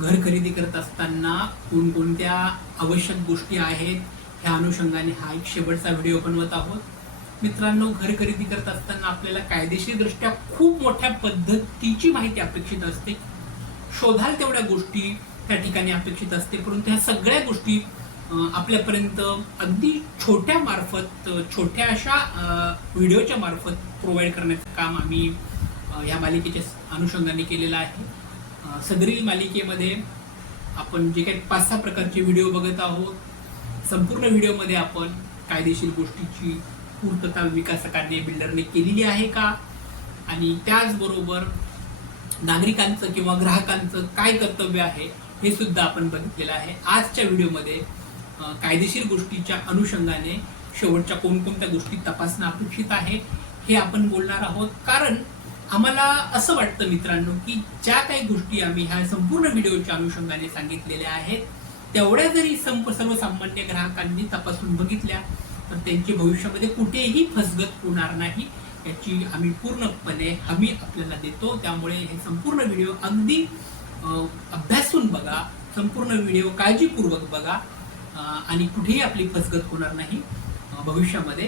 घर खरेदी करत असताना कोणकोणत्या आवश्यक गोष्टी आहेत ह्या अनुषंगाने हा एक शेवटचा व्हिडिओ बनवत आहोत। मित्रांनो, घर खरेदी करत असताना आपल्याला कायदेशीरदृष्ट्या खूप मोठ्या पद्धतीची माहिती अपेक्षित असते। शोधाल तेवढ्या गोष्टी त्या ठिकाणी अपेक्षित असते, परंतु ह्या सगळ्या गोष्टी आपल्यापर्यंत अगदी छोट्या अशा व्हिडिओच्या मार्फत प्रोव्हाइड करण्याचं काम आम्ही या मालिकेच्या अनुषंगाने केलेलं आहे। सदरील मालिकेमध्ये आपण जे काही 5-6 प्रकारचे व्हिडिओ बघत आहोत, संपूर्ण व्हिडिओमध्ये आपण कायदेशीर गोष्टीची पूर्तता विकासकांनी बिल्डरने केलेली आहे का, आणि त्याचबरोबर नागरिकांचं किंवा ग्राहकांचं काय कर्तव्य आहे हे सुद्धा आपण बघितलेलं आहे। आजच्या व्हिडिओमध्ये कायदेशीर गोष्टीच्या अनुषंगाने शेवटच्या कोणकोणत्या गोष्टी तपासणं अपेक्षित आहे हे आपण बोलणार आहोत। कारण आम्हाला असं वाटतं मित्रांनो की ज्या काही गोष्टी आम्ही ह्या संपूर्ण व्हिडिओच्या अनुषंगाने सांगितलेल्या आहेत तेवढ्या जरी सर्वसामान्य ग्राहकांनी तपासून बघितल्या तर त्यांची भविष्यामध्ये कुठेही फसगत होणार नाही याची आम्ही पूर्णपणे हमी आपल्याला देतो। त्यामुळे हे संपूर्ण व्हिडिओ अगदी अभ्यासून बघा, संपूर्ण व्हिडिओ काळजीपूर्वक बघा आणि कुठेही आपली फसगत होणार नाही भविष्यामध्ये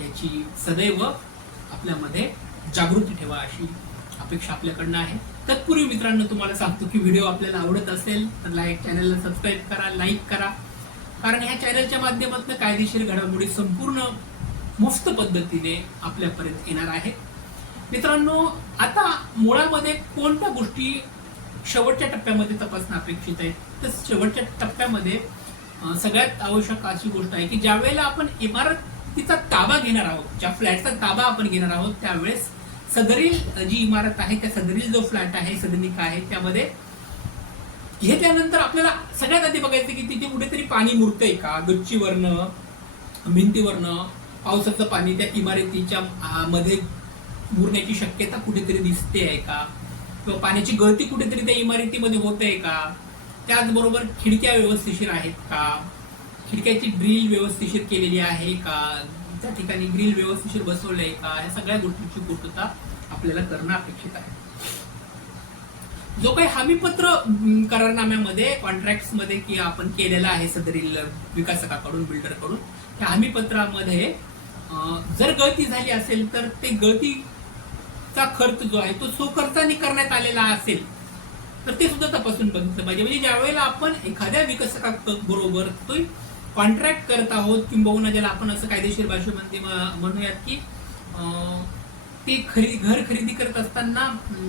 याची सदैव आपल्यामध्ये जागृती ठेवा अशी अपेक्षा आपल्याकडनं आहे। तत्पूर्वी मित्रांनो तुम्हाला सांगतो की व्हिडिओ आपल्याला आवडत असेल तर चॅनलला सबस्क्राईब करा, लाईक करा, कारण ह्या चॅनलच्या माध्यमातून कायदेशीर घडामोडी संपूर्ण मुफ्त पद्धतीने आपल्यापर्यंत येणार आहेत। मित्रांनो, आता मुळामध्ये कोणत्या गोष्टी शेवटच्या टप्प्यामध्ये तपासणं अपेक्षित आहे, तर शेवटच्या टप्प्यामध्ये सगळ्यात आवश्यक अशी गोष्ट आहे की ज्या वेळेला आपण इमारतीचा ताबा घेणार आहोत, ज्या फ्लॅटचा ताबा आपण घेणार आहोत त्यावेळेस सदरील जी इमारत आहे त्या सदरील जो फ्लॅट आहे, सदनिका आहे, त्यामध्ये घेतल्यानंतर आपल्याला सगळ्यात आधी बघायचं की तिथे कुठेतरी पाणी मुरतंय का, गच्चीवरनं, भिंतीवरनं पावसाचं पाणी त्या इमारतीच्या मध्ये मुरण्याची शक्यता कुठेतरी दिसते आहे का, किंवा पाण्याची गळती कुठेतरी त्या इमारतीमध्ये होत आहे का, त्याचबरोबर खिडक्या व्यवस्थिशीर आहेत का, खिडक्याची ड्रिल व्यवस्थिशीर केलेली आहे का, त्या ठिकाणी ग्रिल व्यवस्थिशीर बसवले आहे का, या सगळ्या गोष्टींची पूर्तता आपल्याला करणं अपेक्षित आहे। जो काही हमीपत्र करारनाम्यामध्ये कॉन्ट्रॅक्ट्समध्ये की आपण केलेला आहे सदरील विकासकाकडून, बिल्डरकडून, त्या हमीपत्रामध्ये जर गळती झाली असेल तर ते गळतीचा खर्च जो आहे तो स्वखर्चाने करण्यात आलेला असेल तर ते सुद्धा तपासून बघितलं पाहिजे। म्हणजे ज्या वेळेला आपण एखाद्या विकासकाबरोबर तो कॉन्ट्रॅक्ट करत आहोत, किंबहुना ज्याला आपण असं कायदेशीर भाषेमध्ये म्हणूयात की ते घर खरेदी करत असताना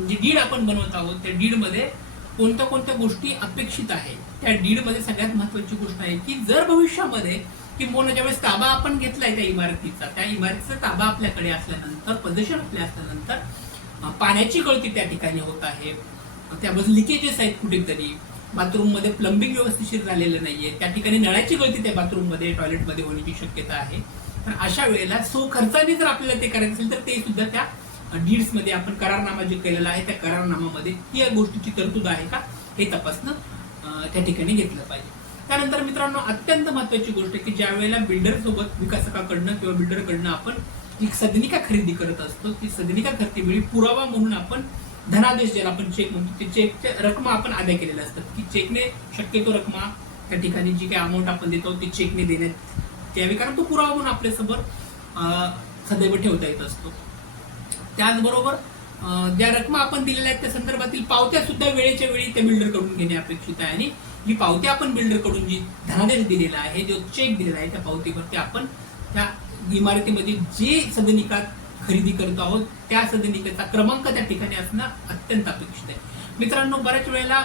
जे डीड आपण बनवत आहोत त्या डीडमध्ये कोणत्या गोष्टी अपेक्षित आहे, त्या डीडमध्ये सगळ्यात महत्वाची गोष्ट आहे की जर भविष्यामध्ये किंबहुना ज्यावेळेस ताबा आपण घेतलाय त्या इमारतीचा ताबा आपल्याकडे असल्यानंतर, पद्धतशीर आपल्या असल्यानंतर पाण्याची गळती त्या ठिकाणी होत आहे, त्यामध्ये लिकेजेस आहेत, कुठेतरी बाथरूम मध्ये प्लंबिंग व्यवस्थिशीर झालेलं नाहीये, त्या ठिकाणी नळाची गळती त्या बाथरूम मध्ये, टॉयलेटमध्ये होण्याची शक्यता आहे, तर अशा वेळेला खर्चाने जर आपल्याला ते करायचं असेल तर ते सुद्धा त्या डीड्स मध्ये आपण करारनामा जे केलेला आहे त्या करारनामामध्ये या गोष्टीची तरतूद आहे का हे तपासणं त्या ठिकाणी घेतलं पाहिजे। त्यानंतर मित्रांनो, अत्यंत महत्वाची गोष्ट की ज्या वेळेला बिल्डर सोबत विकासकाकडनं किंवा बिल्डरकडनं आपण एक सदनिका खरेदी करत असतो, ती सदनिका खरेदीवेळी पुरावा म्हणून आपण धनादेश ज्याला आपण चेक म्हणतो, ते चेकच्या रकमा आपण अदा केलेल्या असतात की चेकने शक्यतो रकमा त्या ठिकाणी जी काही अमाऊंट आपण देतो ती चेकने देण्यात यावी, कारण तो पुरावा म्हणून आपल्यासोबत सदैव ठेवता येत असतो। त्याचबरोबर ज्या रकमा आपण दिलेल्या आहेत त्या संदर्भातील पावत्या सुद्धा वेळेच्या वेळी त्या बिल्डरकडून घेणे अपेक्षित आहे, आणि जी पावत्या आपण बिल्डरकडून जी धनादेश दिलेला आहे, जो चेक दिलेला आहे, त्या पावतीवरती आपण त्या इमारतीमध्ये जे सदनिका खरेदी करतो आहोत त्या सदनिकेचा क्रमांक त्या ठिकाणी असणं अत्यंत अपेक्षित आहे। मित्रांनो, बऱ्याच वेळेला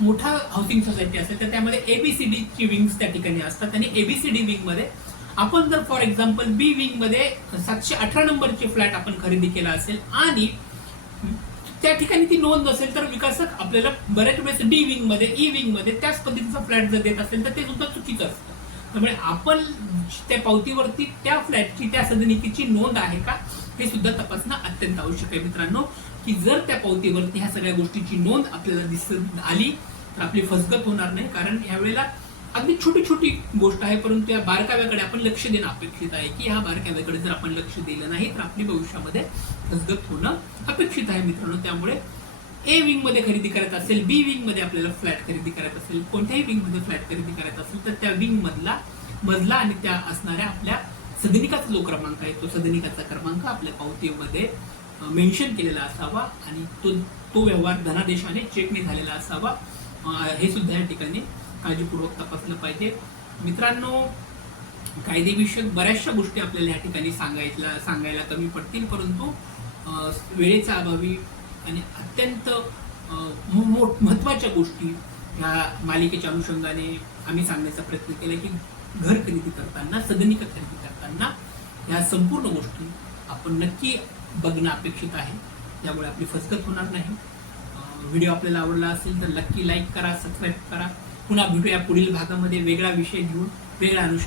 मोठा हाऊसिंग सोसायटी असेल तर त्यामध्ये ABCD ची विंग्स त्या ठिकाणी असतात, आणि ABCD विंग मध्ये आपण जर फॉर एक्झाम्पल बी विंग मध्ये 718 नंबरचे फ्लॅट आपण खरेदी केला असेल आणि त्या ठिकाणी ती नोंद असेल तर विकासक आपल्याला बऱ्याच वेळेस डी विंग मध्ये, ई विंग मध्ये त्याच पद्धतीचा फ्लॅट जर देत असेल तर ते सुद्धा चुकीचं असतं। त्यामुळे आपण त्या पावतीवरती त्या फ्लॅटची, त्या सदनिकेची नोंद आहे का हे सुद्धा तपासणं अत्यंत आवश्यक आहे मित्रांनो, की जर त्या पावतीवरती ह्या सगळ्या गोष्टीची नोंद आपल्याला दिसत आली तर आपली फसगत होणार नाही, कारण यावेळेला अगदी छोटी गोष्ट आहे परंतु या बारकाव्याकडे आपण लक्ष देणं अपेक्षित आहे की ह्या बारकाव्याकडे जर आपण लक्ष दिलं नाही तर आपली भविष्यामध्ये फसगत होणं अपेक्षित आहे मित्रांनो। त्यामुळे ए विंग मध्ये खरेदी करायचं असेल, बी विंग मध्ये आपल्याला फ्लॅट खरेदी करायचं असेल, कोणत्याही विंग मध्ये फ्लॅट खरेदी करायचा असेल तर त्या विंग मधला मजला आणि त्या असणाऱ्या आपल्या सदनिकाचा जो क्रमांक आहे तो सदनिकाचा क्रमांक आपल्या पावतीमध्ये मेन्शन केलेला असावा आणि तो व्यवहार धनादेशाने चेकने झालेला असावा. हे सुद्धा या ठिकाणी काळजीपूर्वक तपासलं पाहिजे. मित्रांनो, कायदेविषयक बऱ्याचशा गोष्टी आपल्याला या ठिकाणी सांगायला कमी पडतील, परंतु वेळेच्या अभावी आणि अत्यंत महत्त्वाच्या गोष्टी ह्या मालिकेच्या अनुषंगाने आम्ही सांगण्याचा प्रयत्न केला की घर खरेदी करताना, सदनिका खरेदी करताना ह्या संपूर्ण गोष्टी आपण नक्की बघणं अपेक्षित आहे, त्यामुळे आपली फसगत होणार नाही. व्हिडिओ आपल्याला आवडला असेल तर नक्की लाईक करा, सबस्क्राईब करा. पुन्हा भेटूया पुढील भागामध्ये वेगळा विषय घेऊन, वेगळा अनुषंग